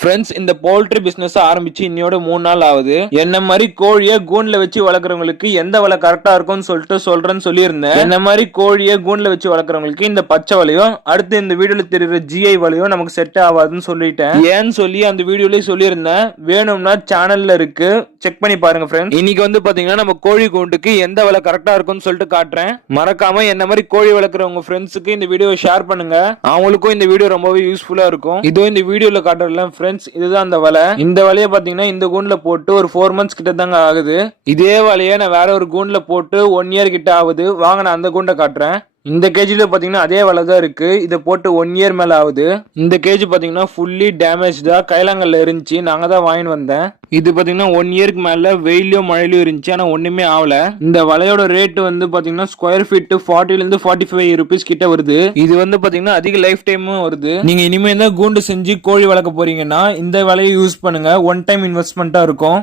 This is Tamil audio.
ஃப்ரெண்ட்ஸ் இந்த போல்ட்ரி பிசினஸ் ஆரம்பிச்சு இன்னையோட மூணு நாள் ஆகுது. என்ன மாதிரி கோழியை கூண்ல வச்சு வளர்க்குறவங்களுக்கு எந்த வலை கரெக்டா இருக்கும்னு சொல்லிட்டு சொல்றேன்னு சொல்லியிருந்தேன். என்ன மாதிரி கோழியை கூண்ல வச்சு வளர்க்குறவங்களுக்கு இந்த பச்சை வலையும் அடுத்து இந்த வீடியோல தெரியுற ஜிஐ வலையும் நமக்கு செட் ஆகாதுன்னு சொல்லிட்டேன். ஏன்னு சொல்லி அந்த வீடியோலயே சொல்லியிருந்தேன். வேணும்னா சேனல்ல இருக்கு. செக் பண்ணி பாருங்க ஃப்ரெண்ட்ஸ் இன்னைக்கு வந்து பாத்தீங்கன்னா நம்ம கோழி கூண்டுக்கு எந்த வலை கரெக்டா இருக்கும்னு சொல்லிட்டு காட்டுறேன். மறக்காம என்ன மாதிரி கோழி வளர்க்குறவங்க ஃப்ரெண்ட்ஸுக்கு இந்த வீடியோ ஷேர் பண்ணுங்க. அவங்களுக்கும் இந்த வீடியோ ரொம்பவே யூஸ்ஃபுல்லா இருக்கும். இதோ இந்த வீடியோல காட்டுறதுல ஃப்ரெண்ட்ஸ் இதுதான் அந்த வலை. இந்த வலையை பாத்தீங்கன்னா இந்த கூண்டுல போட்டு ஒரு ஃபோர் மந்த்ஸ் கிட்ட தாங்க ஆகுது. இதே வலையை நான் வேற ஒரு கூண்டுல போட்டு ஒன் இயர் கிட்ட ஆகுது. வாங்க நான் அந்த கூண்டை காட்டுறேன். இந்த கேஜில பார்த்தீங்கன்னா அதே வலை தான் இருக்குது இதை போட்டு ஒன் இயர் மேலே ஆகுது. இந்த கேஜி பார்த்தீங்கன்னா ஃபுல்லி டேமேஜ்டா கைலாங்கல்ல இருந்துச்சு. நாங்கள் தான் வாங்கிட்டு வந்தேன். இது பார்த்தீங்கன்னா ஒன் இயருக்கு மேலே வெயிலையும் மழையிலும் இருந்துச்சு. ஆனால் ஒன்றுமே ஆகல. இந்த வலையோட ரேட்டு வந்து பார்த்தீங்கன்னா ஸ்கொயர் ஃபீட் ஃபார்ட்டிலேருந்து ஃபார்ட்டி ஃபைவ் ருபீஸ் கிட்ட வருது. இது வந்து பார்த்தீங்கன்னா அதிக லைஃப் டைமும் வருது. நீங்கள் இனிமேல் தான் கூண்டு செஞ்சு கோழி வளர்க்க போறீங்கன்னா இந்த வலையை யூஸ் பண்ணுங்க. ஒன் டைம் இன்வெஸ்ட்மெண்ட்டாக இருக்கும்.